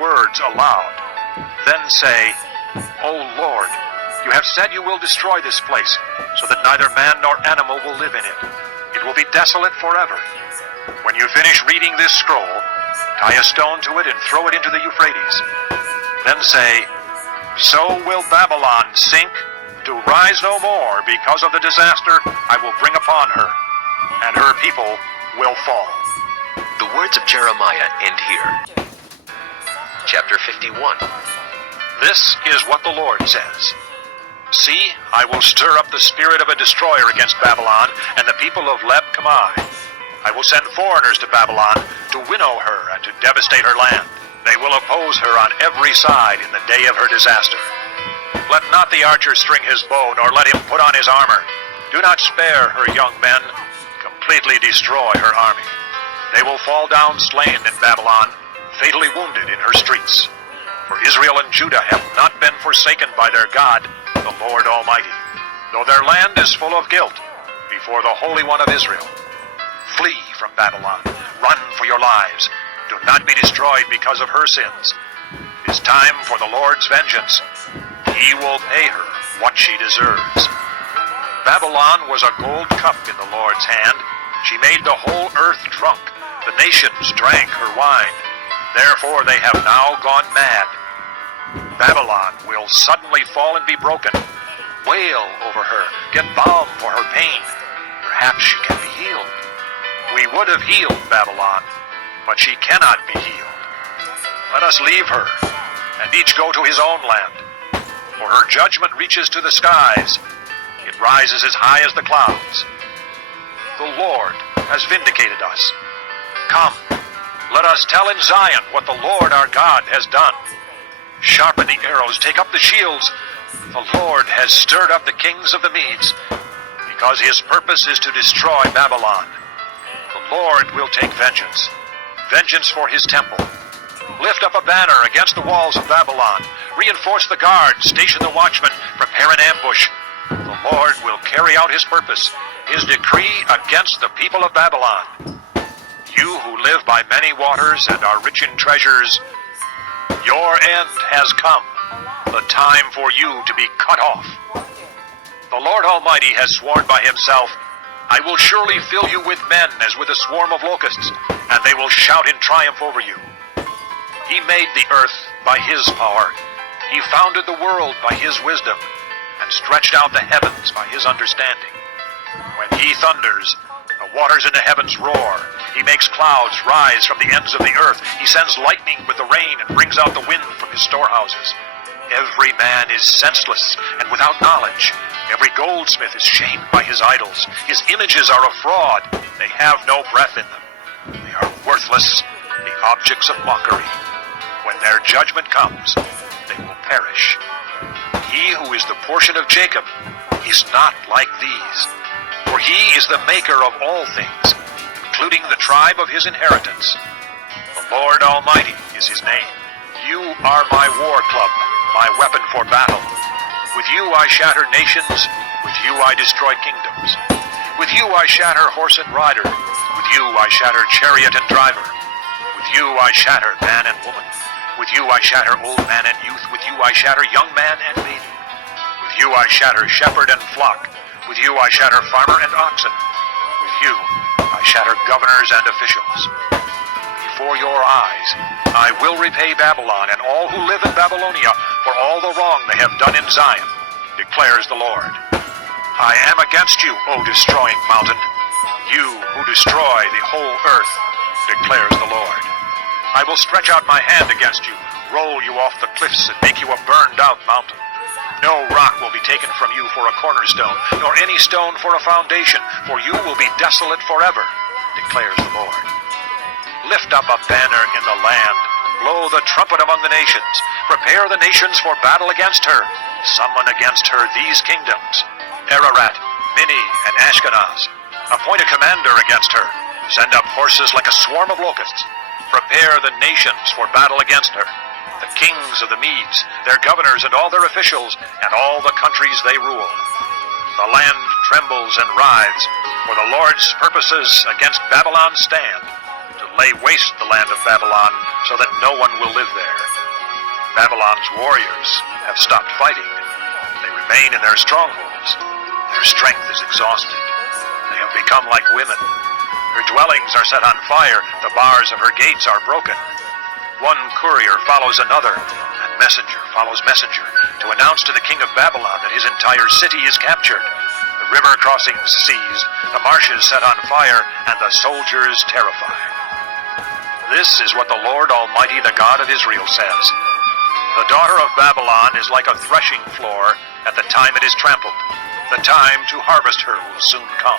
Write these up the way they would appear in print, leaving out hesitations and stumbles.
words aloud. Then say, O Lord, you have said you will destroy this place, so that neither man nor animal will live in it. It will be desolate forever. When you finish reading this scroll, tie a stone to it and throw it into the Euphrates. Then say, So will Babylon sink, to rise no more because of the disaster I will bring upon her, and her people will fall. The words of Jeremiah end here. Chapter 51. This is what the Lord says. See, I will stir up the spirit of a destroyer against Babylon and the people of Leb Kamai. I will send foreigners to Babylon to winnow her and to devastate her land. They will oppose her on every side in the day of her disaster. Let not the archer string his bow, nor let him put on his armor. Do not spare her young men. Completely destroy her army. They will fall down slain in Babylon, fatally wounded in her streets. For Israel and Judah have not been forsaken by their God, the Lord Almighty, though their land is full of guilt before the Holy One of Israel. Flee from Babylon. Run for your lives. Do not be destroyed because of her sins. It is time for the Lord's vengeance. He will pay her what she deserves. Babylon was a gold cup in the Lord's hand. She made the whole earth drunk. The nations drank her wine. Therefore they have now gone mad. Babylon will suddenly fall and be broken. Wail over her. Get balm for her pain. Perhaps she can be healed. We would have healed Babylon, but she cannot be healed. Let us leave her, and each go to his own land. For her judgment reaches to the skies. It rises as high as the clouds. The Lord has vindicated us. Come, let us tell in Zion what the Lord our God has done. Sharpen the arrows, take up the shields. The Lord has stirred up the kings of the Medes, because his purpose is to destroy Babylon. The Lord will take vengeance, vengeance for his temple. Lift up a banner against the walls of Babylon. Reinforce the guards, station the watchmen, prepare an ambush. The Lord will carry out his purpose, his decree against the people of Babylon. You who live by many waters and are rich in treasures, your end has come, the time for you to be cut off. The Lord Almighty has sworn by himself, I will surely fill you with men as with a swarm of locusts, and they will shout in triumph over you. He made the earth by his power. He founded the world by his wisdom, and stretched out the heavens by his understanding. When he thunders, the waters in the heavens roar. He makes clouds rise from the ends of the earth. He sends lightning with the rain and brings out the wind from his storehouses. Every man is senseless and without knowledge. Every goldsmith is shamed by his idols. His images are a fraud. They have no breath in them. They are worthless, the objects of mockery. When their judgment comes, they will perish. He who is the portion of Jacob is not like these, for he is the maker of all things, including the tribe of his inheritance. The Lord Almighty is his name. You are my war club, my weapon for battle. With you I shatter nations, with you I destroy kingdoms. With you I shatter horse and rider, with you I shatter chariot and driver. With you I shatter man and woman. With you I shatter old man and youth. With you I shatter young man and maiden. With you I shatter shepherd and flock. With you I shatter farmer and oxen. With you I shatter governors and officials. Before your eyes I will repay Babylon and all who live in Babylonia for all the wrong they have done in Zion, declares the Lord. I am against you, O destroying mountain, you who destroy the whole earth, declares the Lord. I will stretch out my hand against you, roll you off the cliffs, and make you a burned-out mountain. No rock will be taken from you for a cornerstone, nor any stone for a foundation, for you will be desolate forever, declares the Lord. Lift up a banner in the land, blow the trumpet among the nations, prepare the nations for battle against her, summon against her these kingdoms, Ararat, Minni, and Ashkenaz. Appoint a commander against her, send up horses like a swarm of locusts. Prepare the nations for battle against her, the kings of the Medes, their governors and all their officials, and all the countries they rule. The land trembles and writhes, for the Lord's purposes against Babylon stand, to lay waste the land of Babylon so that no one will live there. Babylon's warriors have stopped fighting. They remain in their strongholds. Their strength is exhausted. They have become like women. Her dwellings are set on fire. The bars of her gates are broken. One courier follows another, and messenger follows messenger, to announce to the king of Babylon that his entire city is captured. The river crossings seized, the marshes set on fire, and the soldiers terrified. This is what the Lord Almighty, the God of Israel, says. The daughter of Babylon is like a threshing floor at the time it is trampled. The time to harvest her will soon come.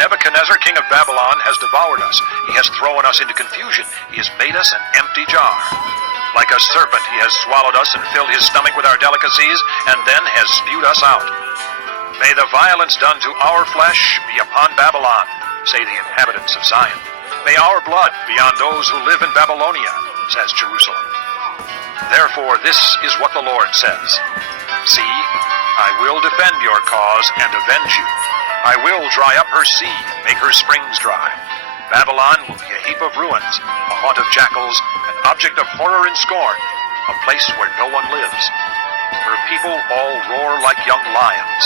Nebuchadnezzar, king of Babylon, has devoured us. He has thrown us into confusion. He has made us an empty jar. Like a serpent, he has swallowed us and filled his stomach with our delicacies, and then has spewed us out. May the violence done to our flesh be upon Babylon, say the inhabitants of Zion. May our blood be on those who live in Babylonia, says Jerusalem. Therefore, this is what the Lord says. See, I will defend your cause and avenge you. I will dry up her sea and make her springs dry. Babylon will be a heap of ruins, a haunt of jackals, an object of horror and scorn, a place where no one lives. Her people all roar like young lions.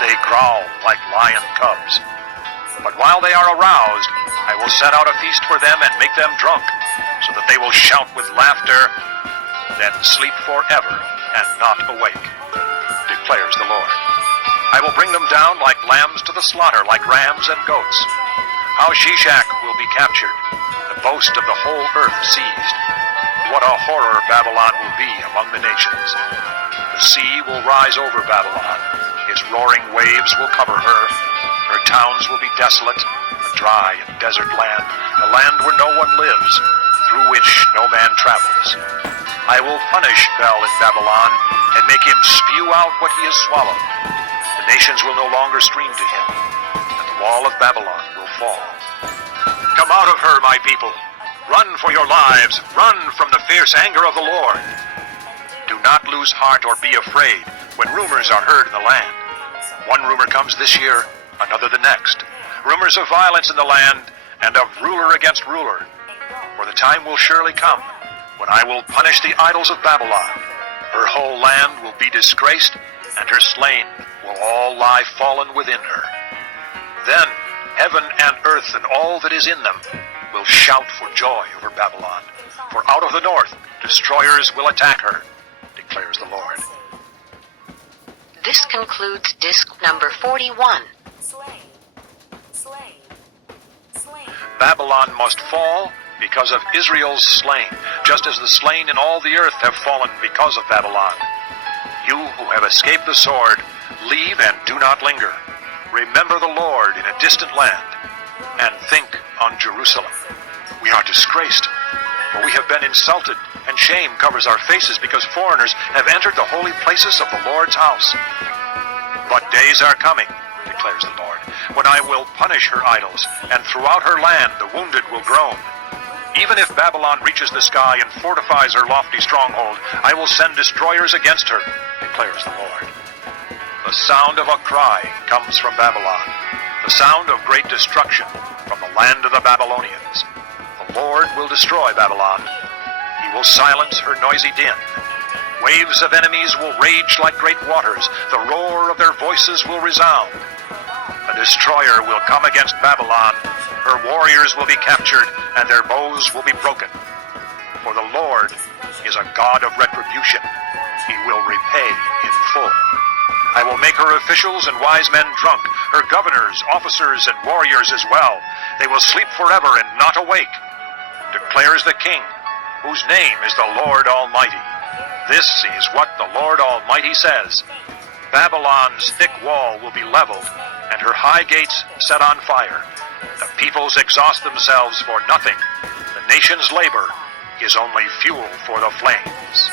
They growl like lion cubs. But while they are aroused, I will set out a feast for them and make them drunk, so that they will shout with laughter, then sleep forever and not awake, declares the Lord. I will bring them down like lambs to the slaughter, like rams and goats. How Shishak will be captured, the boast of the whole earth seized. What a horror Babylon will be among the nations. The sea will rise over Babylon. Its roaring waves will cover her. Her towns will be desolate, a dry and desert land, a land where no one lives, through which no man travels. I will punish Bel in Babylon and make him spew out what he has swallowed. The nations will no longer stream to him, and the wall of Babylon will fall. Come out of her, my people. Run for your lives. Run from the fierce anger of the Lord. Do not lose heart or be afraid when rumors are heard in the land. One rumor comes this year, another the next. Rumors of violence in the land and of ruler against ruler. For the time will surely come when I will punish the idols of Babylon. Her whole land will be disgraced, and her slain will all lie fallen within her. Then heaven and earth and all that is in them will shout for joy over Babylon. For out of the north destroyers will attack her, declares the Lord. This concludes disc number 41. Babylon must fall because of Israel's slain, just as the slain in all the earth have fallen because of Babylon. You who have escaped the sword, leave and do not linger. Remember the Lord in a distant land, and think on Jerusalem. We are disgraced, for we have been insulted, and shame covers our faces because foreigners have entered the holy places of the Lord's house. But days are coming, declares the Lord, when I will punish her idols, and throughout her land the wounded will groan. Even if Babylon reaches the sky and fortifies her lofty stronghold, I will send destroyers against her, declares the Lord. The sound of a cry comes from Babylon, the sound of great destruction from the land of the Babylonians. The Lord will destroy Babylon. He will silence her noisy din. Waves of enemies will rage like great waters. The roar of their voices will resound. A destroyer will come against Babylon. Her warriors will be captured, and their bows will be broken. For the Lord is a God of retribution. He will repay in full. I will make her officials and wise men drunk, her governors, officers, and warriors as well. They will sleep forever and not awake, declares the King, whose name is the Lord Almighty. This is what the Lord Almighty says. Babylon's thick wall will be leveled, and her high gates set on fire. The peoples exhaust themselves for nothing. The nation's labor is only fuel for the flames.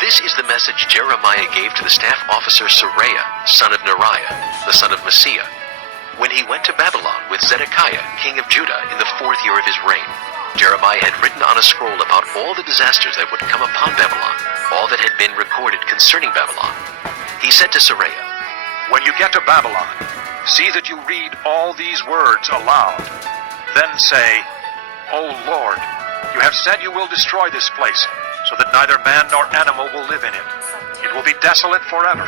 This is the message Jeremiah gave to the staff officer Seraiah, son of Neriah, the son of Maaseiah, when he went to Babylon with Zedekiah, king of Judah, in the 4th year of his reign. Jeremiah had written on a scroll about all the disasters that would come upon Babylon, all that had been recorded concerning Babylon. He said to Seraiah, When you get to Babylon, see that you read all these words aloud. Then say, O Lord, you have said you will destroy this place, so that neither man nor animal will live in it. It will be desolate forever.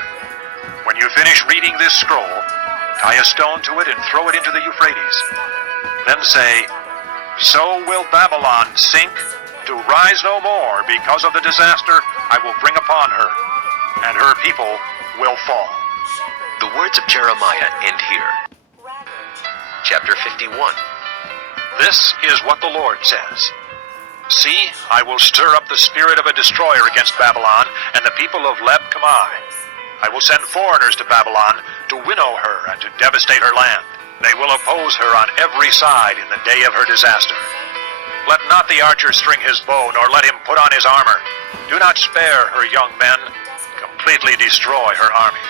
When you finish reading this scroll, tie a stone to it and throw it into the Euphrates. Then say, so will Babylon sink, to rise no more because of the disaster I will bring upon her, and her people will fall. The words of Jeremiah end here. Chapter 51. This is what the Lord says. See, I will stir up the spirit of a destroyer against Babylon and the people of Leb Kamai. I will send foreigners to Babylon to winnow her and to devastate her land. They will oppose her on every side in the day of her disaster. Let not the archer string his bow, nor let him put on his armor. Do not spare her young men. Completely destroy her army.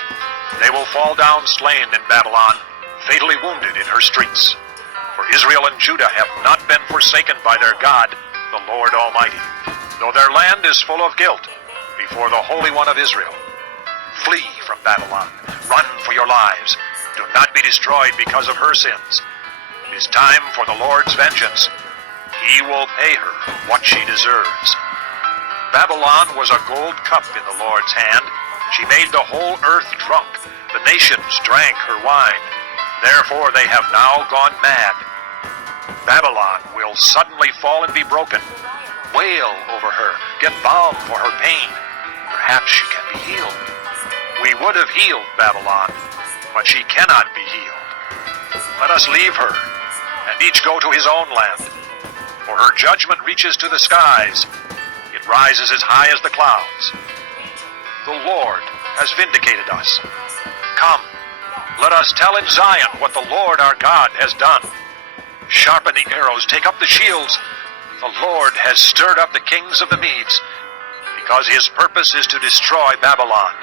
They will fall down slain in Babylon, fatally wounded in her streets. For Israel and Judah have not been forsaken by their God, the Lord Almighty, though their land is full of guilt before the Holy One of Israel. Flee from Babylon. Run for your lives. Do not be destroyed because of her sins. It is time for the Lord's vengeance. He will pay her what she deserves. Babylon was a gold cup in the Lord's hand. She made the whole earth drunk. The nations drank her wine. Therefore they have now gone mad. Babylon will suddenly fall and be broken. Wail over her. Get balm for her pain. Perhaps she can be healed. We would have healed Babylon, but she cannot be healed. Let us leave her, and each go to his own land. For her judgment reaches to the skies. It rises as high as the clouds. The Lord has vindicated us. Come, let us tell in Zion what the Lord our God has done. Sharpen the arrows, take up the shields. The Lord has stirred up the kings of the Medes, because his purpose is to destroy Babylon.